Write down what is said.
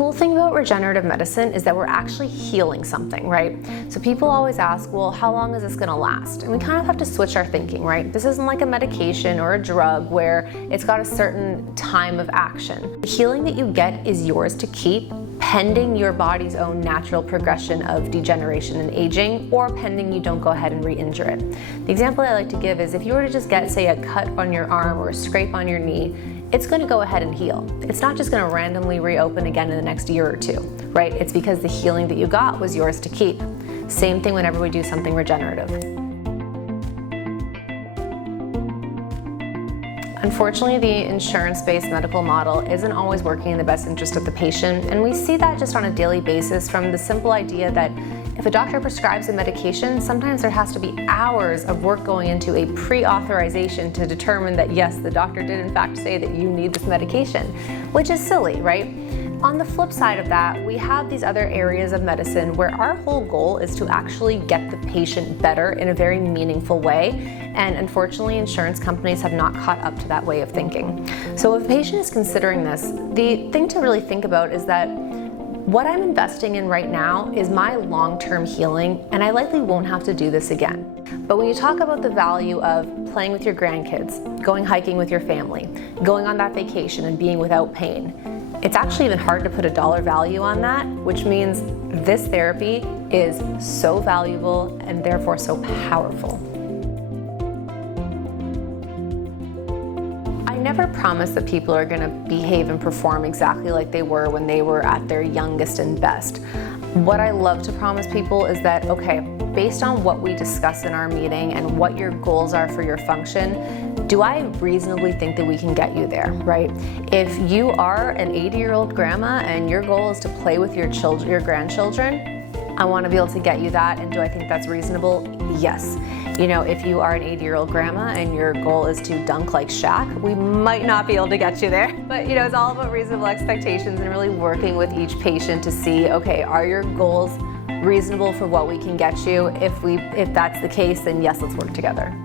cool thing about regenerative medicine is that we're actually healing something, right? So people always ask, well, how long is this gonna last? And we kind of have to switch our thinking, right? This isn't like a medication or a drug where it's got a certain time of action. The healing that you get is yours to keep, pending your body's own natural progression of degeneration and aging, or pending you don't go ahead and re-injure it. The example I like to give is if you were to just get, say, a cut on your arm or a scrape on your knee, it's going to go ahead and heal. It's not just going to randomly reopen again in the next year or two, right? It's because the healing that you got was yours to keep. Same thing whenever we do something regenerative. Unfortunately, the insurance-based medical model isn't always working in the best interest of the patient, and we see that just on a daily basis from the simple idea that if a doctor prescribes a medication, sometimes there has to be hours of work going into a pre-authorization to determine that yes, the doctor did in fact say that you need this medication, which is silly, right? On the flip side of that, we have these other areas of medicine where our whole goal is to actually get the patient better in a very meaningful way, and unfortunately insurance companies have not caught up to that way of thinking. So if a patient is considering this, the thing to really think about is that what I'm investing in right now is my long-term healing, and I likely won't have to do this again. But when you talk about the value of playing with your grandkids, going hiking with your family, going on that vacation and being without pain, it's actually even hard to put a dollar value on that, which means this therapy is so valuable and therefore so powerful. I never promise that people are going to behave and perform exactly like they were when they were at their youngest and best. What I love to promise people is that, okay, based on what we discuss in our meeting and what your goals are for your function, do I reasonably think that we can get you there, right? If you are an 80-year-old grandma and your goal is to play with your grandchildren, I want to be able to get you that, and do I think that's reasonable? Yes. You know, if you are an 80-year-old grandma and your goal is to dunk like Shaq, we might not be able to get you there. But you know, it's all about reasonable expectations and really working with each patient to see, okay, are your goals reasonable for what we can get you? If that's the case, then yes, let's work together.